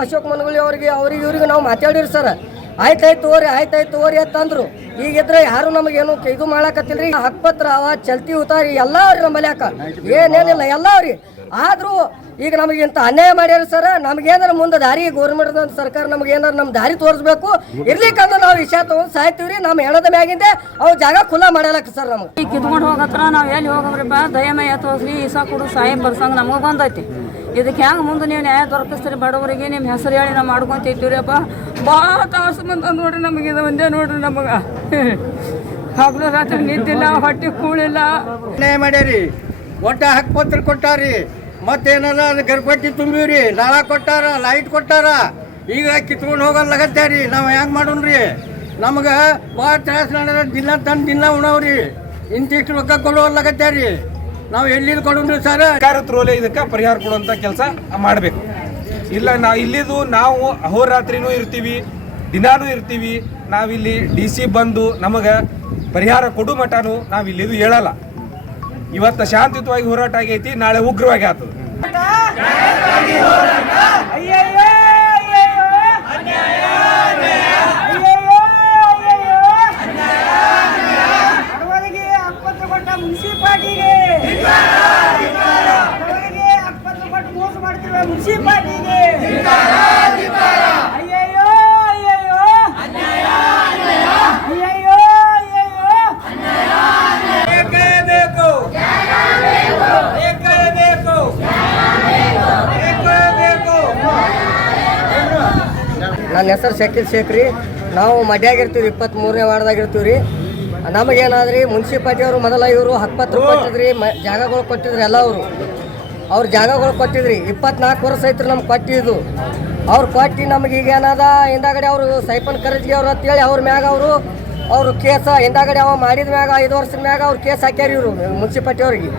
ಅಶೋಕ್ ಮನಗಳಿ ಅವ್ರಿಗೆ ಇವ್ರಿಗೆ ನಾವು ಮಾತಾಡಿರಿ ಸರ್. ಆಯ್ತಾಯ್ತು ಓರಿ ಅಂತಂದ್ರು. ಈಗಿದ್ರೆ ಯಾರು ನಮಗೇನು ಇದು ಮಾಡಕತ್ತಿಲ್ರಿ. ಹಕ್ಪತ್ರ ಅವ ಚಲ್ತಿ ಉತಾರಿ ಎಲ್ಲ ಅವ್ರಿ ನಮ್ಮಲ್ಲಿ ಯಾಕ ಏನೇನಿಲ್ಲ ಎಲ್ಲ ಅವ್ರಿ. ಆದ್ರೂ ಈಗ ನಮಗೆ ಇಂಥ ಅನ್ಯಾಯ ಮಾಡ್ಯಾರ ಸರ್. ನಮ್ಗೇನಾರ ಮುಂದೆ ದಾರಿ ಗೌರ್ಮೆಂಟ್ ಸರ್ಕಾರ ನಮ್ಗೆ ಏನಾರ ನಮ್ಮ ದಾರಿ ತೋರಿಸ್ಬೇಕು. ಇರ್ಲಿಕ್ಕಂದ್ರೆ ನಾವು ವಿಷಯ ತಗೊಂಡು ಸಾಯ್ತೀವ್ರಿ. ನಮ್ಮ ಹೆಣದ ಮ್ಯಾಗಿಂದೆ ಅವು ಜಾಗ ಖುಲ್ಲಾ ಮಾಡಲಕ್ಕ ಸರ್. ನಮ್ಗೆ ಈಗ ಕಿತ್ಕೊಂಡು ಹೋಗತ್ರ ನಾವು ಎಲ್ಲಿ ಹೋಗಬ್ರಿಪ್ಪ ದಯಮಯ ತೋರಿಸ್ರಿ ಈಸಾ ಕೊಡು ಸಾಹೇಬ್ ಬರ್ಸಂಗ ನಮಗೆ ಬಂದೈತಿ. ಇದಕ್ಕೆ ಹೆಂಗೆ ಮುಂದೆ ನೀವು ನ್ಯಾಯ ದೊರಕಿಸ್ತೀರಿ ಬಡವರಿಗೆ ನಿಮ್ಮ ಹೆಸರು ಹೇಳಿ ನಾವು ಮಾಡ್ಕೊಂತಿದ್ದೀವ್ರಿಪ್ಪ. ಭಾಳ ತಾಸು ಬಂದ ನೋಡ್ರಿ ನಮಗೆ ಇದು ಒಂದೇ ನೋಡ್ರಿ ನಮಗೆ ಹಗಲು ರಾತ್ರಿ ನಿಂತಿಲ್ಲ ಹೊಟ್ಟೆ ಕೂಳಿಲ್ಲ. ಅನ್ಯಾಯ ಮಾಡ್ಯಾರಿ. ಒಟ್ಟ ಹಕ್ಕುಪತ್ರ ಕೊಟ್ಟಾರಿ. ಮತ್ತೇನದ ಅದು ಗರ್ಭಟ್ಟಿ ತುಂಬಿವ್ರಿ. ನಾಳ ಕೊಟ್ಟಾರ, ಲೈಟ್ ಕೊಟ್ಟಾರ. ಈಗ ಕಿತ್ಕೊಂಡು ಹೋಗಲ್ಲಾಗತ್ಯಾರಿ. ನಾವು ಹೆಂಗೆ ಮಾಡೋಣ್ರಿ? ನಮ್ಗೆ ಭಾಳ ತ್ರಾಸ ನಡೆದ. ದಿನ ಉಣವ್ರಿ. ಇಂತಿಷ್ಟು ರೊಕ್ಕ ಕೊಡೋಲ್ಲಾಗತ್ಯಾರಿ. ನಾವು ಎಲ್ಲಿದ್ದು ಕೊಡೋಣ್ರಿ ಸರ್? ಸರ್ಕಾರ ತ್ರೋಲೆ ಇದಕ್ಕೆ ಪರಿಹಾರ ಕೊಡುವಂಥ ಕೆಲಸ ಮಾಡಬೇಕು. ಇಲ್ಲ ನಾವು ಅಹೋರಾತ್ರಿನೂ ಇರ್ತೀವಿ, ದಿನಾನೂ ಇರ್ತೀವಿ. ನಾವಿಲ್ಲಿ DC ಬಂದು ನಮಗೆ ಪರಿಹಾರ ಕೊಡು ಮಟನು ನಾವು ಇಲ್ಲಿದು ಹೇಳಲ್ಲ. ಇವತ್ತು ಶಾಂತಿಯುತವಾಗಿ ಹೋರಾಟ ಆಗೈತಿ, ನಾಳೆ ಉಗ್ರವಾಗಿ ಆಗ್ತದೆ. ನನ್ನ ಹೆಸರು ಶಕೀಲ್ ಶೇಖ್ ರೀ. ನಾವು ಮಡ್ಯಾಗಿರ್ತೀವಿ, 23ನೇ ವಾರ್ಡ್ದಾಗಿರ್ತೀವಿ ರೀ. ನಮಗೇನಾದ್ರಿ ಮುನ್ಸಿಪಾಲ್ಟಿಯವರು ಮೊದಲ ಇವರು ಹಕ್ಕುಪತ್ರ ಕೊಟ್ಟಿದ್ರಿ, ಜಾಗಗಳು ಕೊಟ್ಟಿದ್ರಿ. ಎಲ್ಲ ಅವ್ರು ಜಾಗಗಳು ಕೊಟ್ಟಿದ್ರಿ. 24 ವರ್ಷ ಐತ್ರಿ ನಮ್ಗೆ ಕೊಟ್ಟಿದ್ದು. ಅವ್ರು ಕೊಟ್ಟು ನಮ್ಗೆ ಈಗ ಏನದ ಹಿಂದಾಗಡೆ ಅವರು ಸೈಪನ್ ಕರಜ್ಗಿ ಅವ್ರು ಅಂತೇಳಿ ಅವ್ರ ಮ್ಯಾಗ ಅವರು ಕೇಸ ಹಿಂದಾಗಡೆ ಅವ ಮಾಡಿದ ಮ್ಯಾಗ 5 ವರ್ಷದ ಮ್ಯಾಗ ಅವ್ರು ಕೇಸ್ ಹಾಕ್ಯಾರ. ಇವರು ಮುನ್ಸಿಪಾಲ್ಟಿಯವ್ರಿಗೆ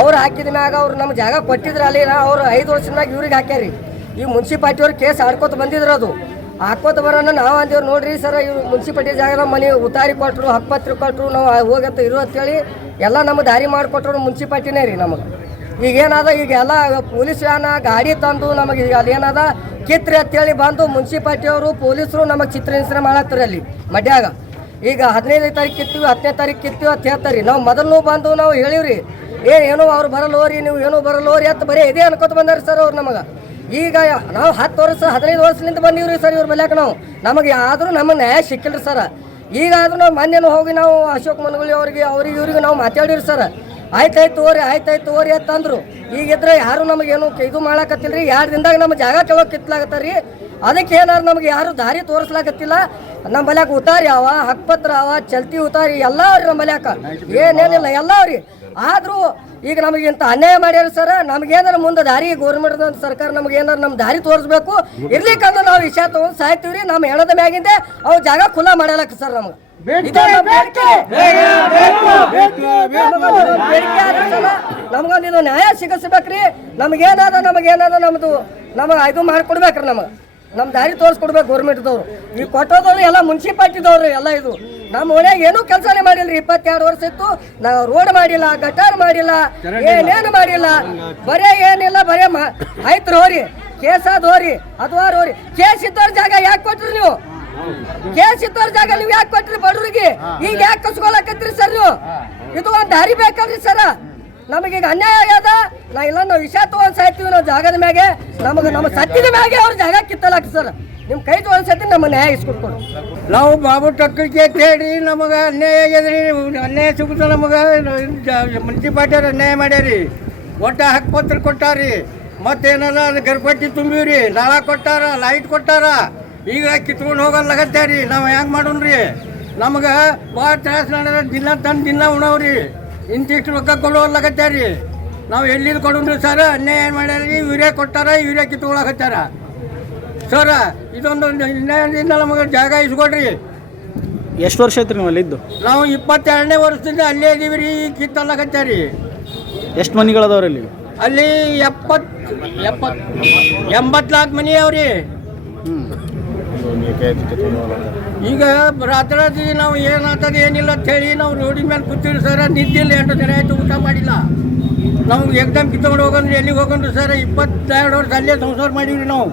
ಅವ್ರು ಹಾಕಿದ ಮ್ಯಾಗ ಅವ್ರು ನಮ್ಗೆ ಜಾಗ ಕೊಟ್ಟಿದ್ರು. ಅಲ್ಲಿ ಅವ್ರು 5 ವರ್ಷದ ಮ್ಯಾಗ ಇವ್ರಿಗೆ ಹಾಕ್ಯಾರಿ. ಈ ಮುನ್ಸಿಪಾಲ್ಟಿಯವ್ರು ಕೇಸ್ ಆಡ್ಕೋತ ಬಂದಿದ್ರು. ಅದು ಹಾಕೋತ ಬರೋಣ ನಾವು ಅಂದೇವ್ರು ನೋಡ್ರಿ ಸರ್, ಇವ್ರು ಮುನ್ಸಿಪಾಲ್ಟಿ ಜಾಗ ಮನೆ ಉತಾರಿ ಕೊಟ್ಟರು, ಹಕ್ಕುಪತ್ರ ಕೊಟ್ಟರು, ನಾವು ಹೋಗತ್ತ ಇರು ಅಂತೇಳಿ ಎಲ್ಲ ನಮ್ಮ ದಾರಿ ಮಾಡಿಕೊಟ್ರು ಮುನ್ಸಿಪಾಲ್ಟಿನೇ ರೀ. ನಮಗೆ ಈಗೇನದ ಈಗ ಎಲ್ಲ ಪೊಲೀಸ್ ವ್ಯಾನ ಗಾಡಿ ತಂದು ನಮಗೆ ಈಗ ಅದೇನದ ಕಿತ್ರಿ ಅಂತೇಳಿ ಬಂದು ಮುನ್ಸಿಪಾಲ್ಟಿಯವರು ಪೊಲೀಸರು ನಮಗೆ ಚಿತ್ರಹಿಂಸನೆ ಮಾಡತ್ತಾರೆ ಅಲ್ಲಿ ಮಡ್ಯಾಗ. ಈಗ 15ನೇ ತಾರೀಕು ಕಿತ್ತೀವಿ, 10ನೇ ತಾರೀಕು ಕಿತ್ತೀವಿ ಅಂತ ಹೇಳ್ತಾರೆ. ನಾವು ಮೊದಲು ಬಂದು ನಾವು ಹೇಳಿವ್ರಿ, ಏನೋ ಅವ್ರು ಬರಲ್ಲೋರಿ, ನೀವು ಏನೋ ಬರಲ್ಲೋರಿ ಅಂತ ಬರೀ ಇದೇ ಅನ್ಕೋತ ಬಂದಾರ ಸರ್ ಅವ್ರು ನಮಗೆ. ಈಗ ನಾವು 10 ವರ್ಷ 15 ವರ್ಷದಿಂದ ಬಂದೀವ್ರಿ ಸರ್ ಇವ್ರ ಬೆಲ್ಯಾಕ. ನಮಗೆ ಆದರೂ ನಮಗೆ ನ್ಯಾಯ ಸಿಕ್ಕಿಲ್ರಿ ಸರ್. ಈಗಾದ್ರೂ ನಾವು ಮೊನ್ನೆನೂ ಹೋಗಿ ನಾವು ಅಶೋಕ್ ಮನಗಳಿ ಅವ್ರಿಗೆ ಇವ್ರಿಗೆ ನಾವು ಮಾತಾಡಿರಿ ಸರ್. ಆಯ್ತಾಯ್ತು ಓರಿ ಅಂತಂದ್ರು. ಈಗಿದ್ರೆ ಯಾರು ನಮಗೇನು ಇದು ಮಾಡಕತ್ತಿಲ್ರಿ. 2 ದಿನದಾಗ ನಮ್ಮ ಜಾಗ ಕೆಳಗೆ ಕಿತ್ಲಾಗತ್ತಾರ ರೀ. ಅದಕ್ಕೆ ಏನಾರು ನಮ್ಗೆ ಯಾರು ದಾರಿ ತೋರಿಸ್ಲಾಕತ್ತಿಲ್ಲ. ನಮ್ಮ ಬಲ್ಯಾಕ ಉತಾರಿ ಅವ, ಹಕ್ಕುಪತ್ರ ಅವ, ಚಲ್ತಿ ಉತಾರಿ ಎಲ್ಲ ಅವ್ರಿ. ನಮ್ಮ ಬಲ್ಯಾಕ ಏನೇನಿಲ್ಲ ಎಲ್ಲ ಅವ್ರಿ. ಆದ್ರೂ ಈಗ ನಮಗೆ ಇಂಥ ಅನ್ಯಾಯ ಮಾಡ್ಯಾರ ಸರ್. ನಮ್ಗೇನಾರ ಮುಂದೆ ದಾರಿ ಗೌರ್ಮೆಂಟ್ ಸರ್ಕಾರ ನಮ್ಗೆ ಏನಾರ ನಮ್ಮ ದಾರಿ ತೋರಿಸ್ಬೇಕು. ಇರ್ಲಿಕ್ಕಂದ್ರೆ ನಾವು ವಿಷಯ ತಗೊಂಡು ಸಾಯ್ತೀವ್ರಿ. ನಮ್ಮ ಹೆಣದ ಮ್ಯಾಗಿಂದೆ ಅವು ಜಾಗ ಖುಲ್ಲಾ ಮಾಡಲಕ್ಕ ಸರ್. ನಮ್ಗೆ ನಮ್ಗೊಂದು ಇದು ನ್ಯಾಯ ಸಿಗಿಸ್ಬೇಕ್ರಿ. ನಮಗೇನಾದ ನಮ್ದು ಇದು ಮಾಡಿಕೊಡ್ಬೇಕ್ರಿ. ನಮ್ಮ ದಾರಿ ತೋರಿಸ್ಕೊಡ್ಬೇಕು ಗೌರ್ಮೆಂಟ್ದವ್ರು. ಈ ಕೊಟ್ಟೋದವ್ರು ಎಲ್ಲ ಮುನ್ಸಿಪಾಲ್ಟಿದವ್ರು ಎಲ್ಲ. ಇದು ನಮ್ಮ ಮನ್ಯಾಗ ಏನೂ ಕೆಲಸನೇ ಮಾಡಿಲ್ರಿ. 22 ವರ್ಷ ಇತ್ತು. ನಾವು ರೋಡ್ ಮಾಡಿಲ್ಲ, ಗಟಾರ್ ಮಾಡಿಲ್ಲ, ಏನೇನು ಮಾಡಿಲ್ಲ. ಬರೇ ಏನಿಲ್ಲ, ಬರೇ ಆಯ್ತು ಹೋರಿ ಕೇಸ್ ಆದ ಹೋರಿ ಅಥವಾ ಹೋರಿ. ಕೇಸ್ ಇದ್ದವ್ರ ಜಾಗ ಯಾಕೆ ಕೊಟ್ರಿ ನೀವು? ಕೇಸ್ ಇದ್ದವ್ರ ಜಾಗ ನೀವು ಯಾಕೆ ಕೊಟ್ರಿ ಬಡವ್ರಿಗೆ? ಈಗ ಯಾಕೆ ಕಸ್ಕೊಳಕತ್ರಿ ಸರ್ ನೀವು? ಇದು ಒಂದು ದಾರಿ ಬೇಕಲ್ರಿ ಸರ. ನಮಗೀಗ ಅನ್ಯಾಯ ಆಗ್ಯದ. ನಾವು ವಿಷಯ ತಗೊಂಡ್ ಸಾಯ್ತೀವಿ. ನಾವು ಜಾಗದ ಮ್ಯಾಗೆ ನಮ್ಮ ಸತ್ತಿದ ಮ್ಯಾಗೆ ಅವ್ರ ಜಾಗ ಕಿತ್ತಲಾಕ ಸರ್. ನಿಮ್ಮ ಕೈ ತೋರಿಸತ್ತಿ ನಮ್ಮ ನ್ಯಾಯ ಇಸ್ಕೊಡ್ಕೊಡು. ನಾವು ಬಾಬು ಟಕ್ಕಳಿಗೆ ಅಂತ ಹೇಳಿ ನಮಗೆ ಅನ್ಯಾಯ ಆಗ್ಯದ್ರಿ. ಅನ್ಯಾಯ ಸಿಗುತ್ತ ನಮಗೆ. ಮುನ್ಸಿಪಾಲ್ಟಿಯವ್ರು ಅನ್ಯಾಯ ಮಾಡ್ಯಾರಿ. ಒಟ್ಟ ಹಕ್ಕುಪತ್ರ ಕೊಟ್ಟಾರಿ. ಮತ್ತೇನದ ಅದು ಗರ್ಭಟ್ಟಿ ತುಂಬಿವ್ರಿ. ನಾಳ ಕೊಟ್ಟಾರ, ಲೈಟ್ ಕೊಟ್ಟಾರ. ಈಗ ಕಿತ್ಕೊಂಡು ಹೋಗಲ್ಲಾಗತ್ಯಾರಿ. ನಾವು ಹೆಂಗೆ ಮಾಡೋಣ್ರಿ? ನಮ್ಗೆ ಭಾಳ ತ್ರಾಸ ನಡೆದ. ದಿನ ಉಣವ್ರಿ. ಇಂತಿಷ್ಟು ರೊಕ್ಕ ಕೊಡೋಲ್ಲಾಗತ್ಯಾರಿ. ನಾವು ಎಲ್ಲಿದ್ದು ಕೊಡೋಣ್ರಿ ಸರ್? ಅನ್ಯಾಯ ಮಾಡ್ಯಾರಿ. ಇವರೇ ಕೊಟ್ಟಾರ, ಇವರೇ ಕಿತ್ಕೊಳಕತ್ತಾರ ಸರ್. ಇದೊಂದು ನ್ಯಾಯದಿಂದ ನಮಗೆ ಜಾಗ ಇಸ್ಕೊಡ್ರಿ. ಎಷ್ಟು ವರ್ಷ ಐತ್ರಿ ನೀವು ಅಲ್ಲಿದ್ದು? ನಾವು 22ನೇ ವರ್ಷದಿಂದ ಅಲ್ಲೇ ಇದೀವಿ ರೀ. ಕಿತ್ತಲ್ಲಾಗತ್ಯಾರಿ. ಎಷ್ಟು ಮನೆಗಳದವ್ರಿ ಅಲ್ಲಿ? ಅಲ್ಲಿ 84 ಮನೆ ಅವ್ರಿ. ಈಗ ರಾತ್ರಿ ನಾವು ಏನಾಗ್ತದೆ ಏನಿಲ್ಲ ಅಂತ ಹೇಳಿ ನಾವು ರೋಡಿನ ಮೇಲೆ ಕೂತೀವಿ ಸರ್. ನಿದ್ದಿಲ್ಲ. 8 ದಿನ ಆಯ್ತು ಊಟ ಮಾಡಿಲ್ಲ. ನಾವು ಎಕ್ದಮ್ ಕಿತ್ಕೊಂಡು ಹೋಗಂದ್ರೆ ಎಲ್ಲಿಗೆ ಹೋಗಂಡ್ರಿ ಸರ್? 22 ವರ್ಷ ಅಲ್ಲೇ ಸಂಸಾರ ಮಾಡೀವಿ ನಾವು.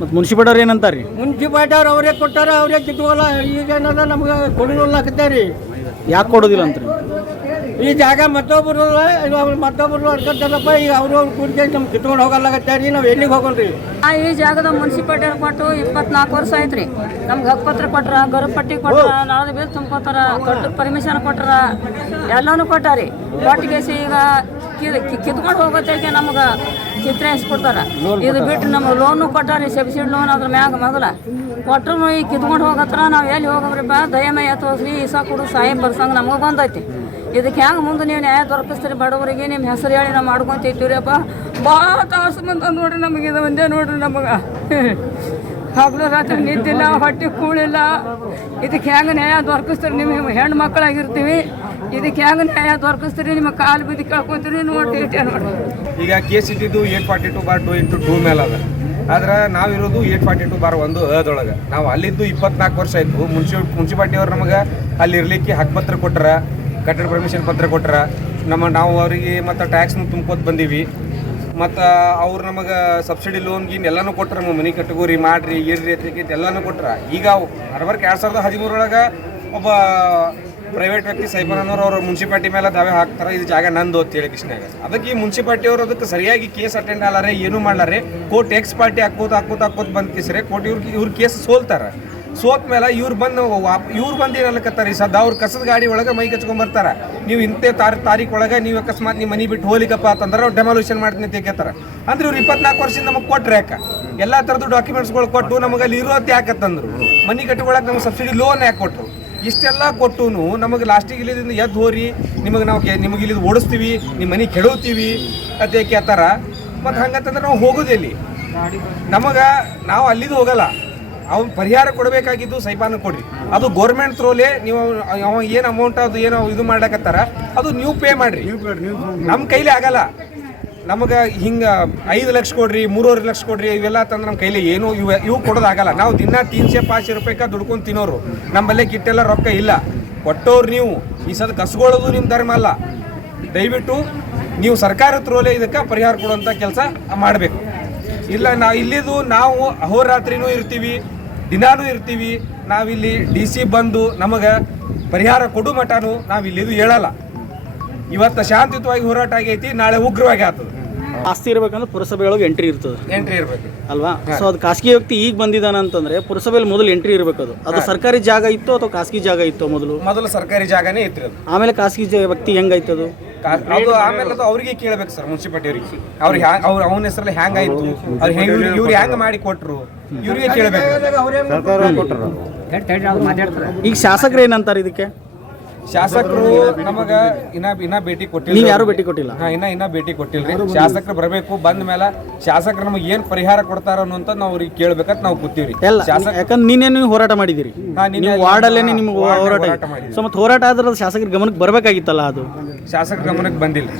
ಮತ್ತು ಮುನ್ಸಿಪಾಲ್ಟವ್ರು ಏನಂತಾರೆ ರೀ? ಮುನ್ಸಿಪಾಲ್ಟಿ ಅವ್ರು ಅವರೇ ಕೊಟ್ಟಾರ, ಅವರೇ ಕಿತ್ಕೋಲ್ಲ. ಈಗ ಏನದ ನಮ್ಗೆ ಕೊಡಲಾಕತ್ತಾರೆ. ಯಾಕೆ ಕೊಡೋದಿಲ್ಲ ಅಂತ ರೀ? ಈ ಜಾಗ ಮತ್ತೊಬ್ಬರು ಅಡ್ಕೊತಾರಪ್ಪ. ಈಗ ಅವರು ಕೂಡಿಗೆ ನಮ್ಗೆ ಕಿತ್ಕೊಂಡು ಹೋಗಲಾಗತ್ತಾರೆ. ನಾವು ಎಲ್ಲಿಗೆ ಹೋಗೋಣ್ರಿ? ಈ ಜಾಗದ ಮುನ್ಸಿಪಾಲ್ಟಿ ಕೊಟ್ಟು 24 ವರ್ಷ ಆಯ್ತು ರೀ. ನಮ್ಗೆ ಹಕ್ಕುಪತ್ರ ಕೊಟ್ರ, ಗರುಪಟ್ಟಿ ಕೊಟ್ರ, ನಾಳೆ ಬಿಲ್ ತುಂಬ್ಕೋತಾರ, ಕೊಟ್ಟು ಪರ್ಮಿಷನ್ ಕೊಟ್ರ, ಎಲ್ಲನೂ ಕೊಟ್ಟಾರಿ. ಒಟ್ಟಿಗೆಸಿ ಈಗ ಕಿತ್ಕೊಂಡು ಹೋಗೋತೈತೆ ನಮ್ಗೆ ಚಿತ್ರ ಇಸ್ಕೊಡ್ತಾರ. ಇದು ಬಿಟ್ಟು ನಮ್ಗೆ ಲೋನು ಕೊಟ್ಟಾರಿ, ಸಬ್ಸಿಡಿ ಲೋನ್ ಅದ್ರ ಮ್ಯಾಗ ಮೊದಲ ಕೊಟ್ಟರು. ಈಗ ಕಿತ್ಕೊಂಡು ಹೋಗತ್ರ ನಾವು ಎಲ್ಲಿ ಹೋಗಬ್ರಿಪ್ಪ? ದಯಮಯ ತೋರಿಸ್ರಿ, ಇಸ ಕೊಡು ಸಾಯಿ ಬರ್ಸಂಗೆ ನಮಗೆ ಬಂದೈತಿ. ಇದಕ್ಕೆ ಹೆಂಗೆ ಮುಂದೆ ನೀವು ನ್ಯಾಯ ದೊರಕಿಸ್ತೀರಿ? ಬಡವರಿಗೆ ನಿಮ್ಮ ಹೆಸರು ಹೇಳಿ ನಾವು ಮಾಡ್ಕೊಂತಿರ್ತೀವ್ರಿಯಪ್ಪ. ಭಾಳ ತಾಸು ಬಂದ ನೋಡ್ರಿ ನಮಗೆ, ಇದು ಒಂದೇ ನೋಡ್ರಿ ನಮಗೆ. ಹಗಲು ರಾತ್ರಿ ನಿದ್ದಿಲ್ಲ, ಹೊಟ್ಟೆ ಕೂಳಿಲ್ಲ. ಇದಕ್ಕೆ ಹೆಂಗೆ ನ್ಯಾಯ ದೊರಕಿಸ್ತೀರಿ? ನಿಮ್ಮ ಹೆಣ್ಣು ಮಕ್ಕಳಾಗಿರ್ತೀವಿ. ಇದಕ್ಕೆ ಹೆಂಗೆ ನ್ಯಾಯ ದೊರಕಿಸ್ತೀರಿ? ನಿಮ್ಮ ಕಾಲು ಬಿದ್ದು ಕೇಳ್ಕೊತೀರಿ ನೋಡ್ರಿ. ಇಟ್ಟೆ ನೋಡ್ರಿ. ಈಗ ಕೇಸ್ ಇಟ್ಟಿದ್ದು 842/2 ಮೇಲೆ ಅದ. ಆದ್ರೆ ನಾವಿರೋದು 842/1 ಅದೊಳಗೆ. ನಾವು ಅಲ್ಲಿದ್ದು 24 ವರ್ಷ ಆಯಿತು. ಮುನ್ಸಿಪಾಲ್ಟಿಯವ್ರು ನಮಗೆ ಅಲ್ಲಿ ಇರಲಿಕ್ಕೆ ಹಕ್ಕುಪತ್ರ ಕೊಟ್ಟರ, ಕಟ್ಟಡ ಪರ್ಮಿಷನ್ ಪತ್ರ ಕೊಟ್ಟರ. ನಾವು ಅವರಿಗೆ ಮತ್ತು ಟ್ಯಾಕ್ಸ್ನು ತುಂಬ್ಕೋತ ಬಂದೀವಿ. ಮತ್ತು ಅವ್ರು ನಮಗೆ ಸಬ್ಸಿಡಿ ಲೋನ್ ಗೀನ್ ಎಲ್ಲನೂ ಕೊಟ್ಟರೆ, ನಮ್ಮ ಮನೆ ಕಟ್ಟಗೋರಿ ಮಾಡಿರಿ, ಇರ್ರಿ ಅತ್ರಿಕೈತಿ ಎಲ್ಲನೂ ಕೊಟ್ಟರೆ. ಈಗ ನಡಬರ್ಕ್ 2013 ಒಬ್ಬ ಪ್ರೈವೇಟ್ ವ್ಯಕ್ತಿ ಸೈಬನವ್ರು ಅವ್ರು ಮುನ್ಸಿಪಾಲ್ಟಿ ಮೇಲೆ ದಾವೆ ಹಾಕ್ತಾರೆ, ಇದು ಜಾಗ ನಂದು ಅಂತ ಹೇಳಿ ಕೃಷ್ಣಾಗ. ಅದಕ್ಕೆ ಈ ಮುನ್ಸಿಪಾಲ್ಟಿಯವರು ಅದಕ್ಕೆ ಸರಿಯಾಗಿ ಕೇಸ್ ಅಟೆಂಡ್ ಅಲ್ಲಾರೆ, ಏನೂ ಮಾಡ್ಲಾರೆ. ಕೋರ್ಟ್ ಎಕ್ಸ್ ಪಾರ್ಟಿ ಹಾಕೋತ ಬಂದು ಕಿಸ್ರೆ ಕೋರ್ಟ್ ಇವ್ರ ಕೇಸ್ ಸೋಲ್ತಾರೆ. ಸೋತ್ ಮೇಲೆ ಇವ್ರು ಬಂದು ಏನಲ್ಲಕತ್ತಾರೆ, ಸದ್ದ ಅವ್ರು ಕಸದ ಗಾಡಿ ಒಳಗೆ ಮೈ ಕಚ್ಕೊಂಡ್ಬರ್ತಾರೆ. ನೀವು ಇಂಥ ತಾರೀಕು ಒಳಗೆ ನೀವು ಅಕಸ್ಮಾತ್ ನಿಮ್ಮ ಮನೆ ಬಿಟ್ಟು ಹೋಲಿಕಪ್ಪ ಅಂತಂದ್ರೆ ಅವ್ರು ಡೆಮಾಲ್ಯೂಷನ್ ಮಾಡ್ತೀನಿ ಅಂತ ಕೇಳ್ತಾರೆ. ಅಂದ್ರೆ ಇವ್ರು 24 ವರ್ಷದಿಂದ ನಮಗೆ ಕೊಟ್ರೆ ಯಾಕೆ? ಎಲ್ಲ ಥರದ್ದು ಡಾಕ್ಯುಮೆಂಟ್ಸ್ಗಳು ಕೊಟ್ಟು ನಮಗೆ ಅಲ್ಲಿ ಇರೋದು ಯಾಕತ್ತಂದ್ರು. ಮನೆ ಕಟ್ಟಿಕೊಳಕ್ಕೆ ನಮ್ಗೆ ಸಬ್ಸಿಡಿ ಲೋನ್ ಯಾಕೆ ಕೊಟ್ಟರು? ಇಷ್ಟೆಲ್ಲ ಕೊಟ್ಟು ನಮಗೆ ಲಾಸ್ಟಿಗೆ ಇಲ್ಲಿದಿಂದ ಎದ್ದು ಹೋರಿ, ನಿಮಗೆ ಇಲ್ಲಿ ಓಡಿಸ್ತೀವಿ, ನಿಮ್ಮ ಮನೆ ಕೆಡೋತೀವಿ ಅಂತ ಕೇಳ್ತಾರ. ಮತ್ತು ಹಂಗಂತಂದ್ರೆ ನಾವು ಹೋಗೋದಿಲ್ಲಿ. ನಾವು ಅಲ್ಲಿದ್ದು ಹೋಗಲ್ಲ. ಅವ್ನು ಪರಿಹಾರ ಕೊಡಬೇಕಾಗಿದ್ದು ಸೈಪಾನ ಕೊಡ್ರಿ. ಅದು ಗೋರ್ಮೆಂಟ್ ಥ್ರೋಲೆ ನೀವು ಏನು ಅಮೌಂಟ್ ಅದು ಏನೋ ಇದು ಮಾಡ್ಲಕತ್ತಾರ, ಅದು ನೀವು ಪೇ ಮಾಡಿರಿ. ನಮ್ಮ ಕೈಲಿ ಆಗಲ್ಲ. ನಮಗೆ ಹಿಂಗೆ 5 ಲಕ್ಷ ಕೊಡ್ರಿ, 3.5 ಲಕ್ಷ ಕೊಡ್ರಿ, ಇವೆಲ್ಲ ತಂದ್ರೆ ನಮ್ಮ ಕೈಲಿ ಏನು ಇವು ಕೊಡೋದಾಗಲ್ಲ. ನಾವು ದಿನ 300-500 ರೂಪಾಯಿಗೆ ದುಡ್ಕೊಂಡು ತಿನ್ನೋರು. ನಮ್ಮಲ್ಲೇ ಕಿಟ್ಟೆಲ್ಲ ರೊಕ್ಕ ಇಲ್ಲ. ಕೊಟ್ಟವ್ರು ನೀವು. ಈ ಸದ ಕಸ್ಕೊಳ್ಳೋದು ನಿಮ್ಮ ಧರ್ಮ ಅಲ್ಲ. ದಯವಿಟ್ಟು ನೀವು ಸರ್ಕಾರ ಥ್ರೋಲೆ ಇದಕ್ಕೆ ಪರಿಹಾರ ಕೊಡುವಂಥ ಕೆಲಸ ಮಾಡಬೇಕು. ಇಲ್ಲ ನಾವು ಅಹೋರಾತ್ರಿನೂ ಇರ್ತೀವಿ, ದಿನಾನೂ ಇರ್ತೀವಿ. ನಾವಿಲ್ಲಿ DC ಬಂದು ನಮಗೆ ಪರಿಹಾರ ಕೊಡು ಮಟನೂ ನಾವಿಲ್ಲಿದು ಹೇಳಲ್ಲ. ಇವತ್ತು ಶಾಂತಿಯುತವಾಗಿ ಹೋರಾಟ ಆಗೈತಿ, ನಾಳೆ ಉಗ್ರವಾಗಿ ಆಗ್ತದೆ. ಆಸ್ತಿ ಇರಬೇಕಂದ್ರೆ ಪುರಸಭೆಯೊಳಗೆ ಎಂಟ್ರಿ ಇರಬೇಕು ಅಲ್ವಾ? ಸೊ ಅದು ಖಾಸಗಿ ವ್ಯಕ್ತಿ ಈಗ ಬಂದಿದ್ದಾನೆ ಅಂತಂದ್ರೆ ಪುರಸಭೆಯಲ್ಲಿ ಮೊದಲು ಎಂಟ್ರಿ ಇರಬೇಕು. ಅದು ಸರ್ಕಾರಿ ಜಾಗ ಇತ್ತು ಅಥವಾ ಖಾಸಗಿ ಜಾಗ ಇತ್ತು? ಮೊದಲು ಸರ್ಕಾರಿ ಜಾಗನೇ ಇತ್ತು. ಅದು ಆಮೇಲೆ ಖಾಸಗಿ ವ್ಯಕ್ತಿ ಹೆಂಗಾಯ್ತದು? ಅದು ಆಮೇಲೆ ಅದು ಅವ್ರಿಗೆ ಕೇಳಬೇಕು ಸರ್, ಮುನ್ಸಿಪಾಲ್ಟಿ ಅವ್ರಿಗೆ. ಅವ್ರಿಗೆ ಅವನ ಹೆಸರಲ್ಲಿ ಹ್ಯಾಂಗಾಯ್ತು, ಅವ್ರು ಇವ್ರು ಹೆಂಗೆ ಮಾಡಿ ಕೊಟ್ಟರು, ಇವ್ರಿಗೆ ಕೇಳಬೇಕು. ಈಗ ಶಾಸಕರು ಏನಂತಾರೆ ಇದಕ್ಕೆ? ಶಾಸಕರು ನಮಗ ಇನ್ನ ಭೇಟಿ ಕೊಟ್ಟಿಲ್ಲ. ನೀವು ಯಾರು ಭೇಟಿ ಕೊಟ್ಟಿಲ್ಲ? ಇನ್ನ ಭೇಟಿ ಕೊಟ್ಟಿಲ್ರಿ. ಶಾಸಕರು ಬರಬೇಕು. ಬಂದ ಮೇಲೆ ಶಾಸಕರು ನಮಗೆ ಏನ್ ಪರಿಹಾರ ಕೊಡ್ತಾರ ಅನ್ನೋಂತ ನಾವು ಅವ್ರಿಗೆ ಕೇಳ್ಬೇಕಂತ ನಾವು ಕೂತೀವ್ರಿ. ಯಾಕಂದ್ರೆ ನೀವು ಹೋರಾಟ ಮಾಡಿದಿರಿ, ನೀವು ವಾರ್ಡಲ್ಲೇನೆ ನಿಮ್ಗೆ ಹೋರಾಟ. ಸೊ ಮತ್ತೆ ಹೋರಾಟ ಆದ್ರೆ ಶಾಸಕರ ಗಮನಕ್ಕೆ ಬರಬೇಕಾಗಿತ್ತಲ್ಲ. ಅದು ಶಾಸಕರ ಗಮನಕ್ಕೆ ಬಂದಿಲ್ಲ.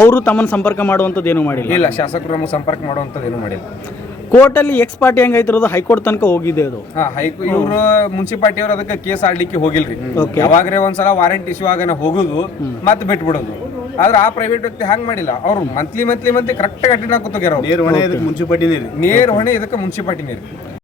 ಅವರು ತಮ್ಮನ್ನು ಸಂಪರ್ಕ ಮಾಡುವಂಥದ್ದು ಏನು ಮಾಡಿಲ್ಲ. ಇಲ್ಲ, ಶಾಸಕರು ನಮಗೆ ಸಂಪರ್ಕ ಮಾಡುವಂಥದ್ದು ಏನು ಮಾಡಿಲ್ಲ. ಕೋರ್ಟಲ್ಲಿ ಎಕ್ಸ್ ಪಾರ್ಟಿ ಹೆಂಗೈತಿರೋದು ಹೈಕೋರ್ಟ್ ತನಕ ಹೋಗಿದೆ. ಅದು ಇವರು ಮುನ್ಸಿಪಾಲ್ಟಿ ಅವ್ರು ಅದಕ್ಕೆ ಕೇಸ್ ಆಡ್ಲಿಕ್ಕೆ ಹೋಗಿಲ್ರಿ. ಯಾವಾಗ್ರೆ ಒಂದ್ಸಲ ವಾರಂಟ್ ಇಶ್ಯೂ ಆಗನ ಹೋಗುದು ಮತ್ತೆ ಬಿಟ್ಬಿಡೋದು. ಆದ್ರೆ ಆ ಪ್ರೈವೇಟ್ ವ್ಯಕ್ತಿ ಹಂಗ್ ಮಾಡಿಲ್ಲ. ಅವ್ರು ಮಂತ್ಲಿ ಕರೆಕ್ಟ್ ಅಟೆಂಡ್ ಹಾಕೋಗ್ಯಾರ. ನೇರ ಹೊಣೆ ಇದಕ್ಕೆ ಮುನ್ಸಿಪಾಲ್ಟಿನೇ.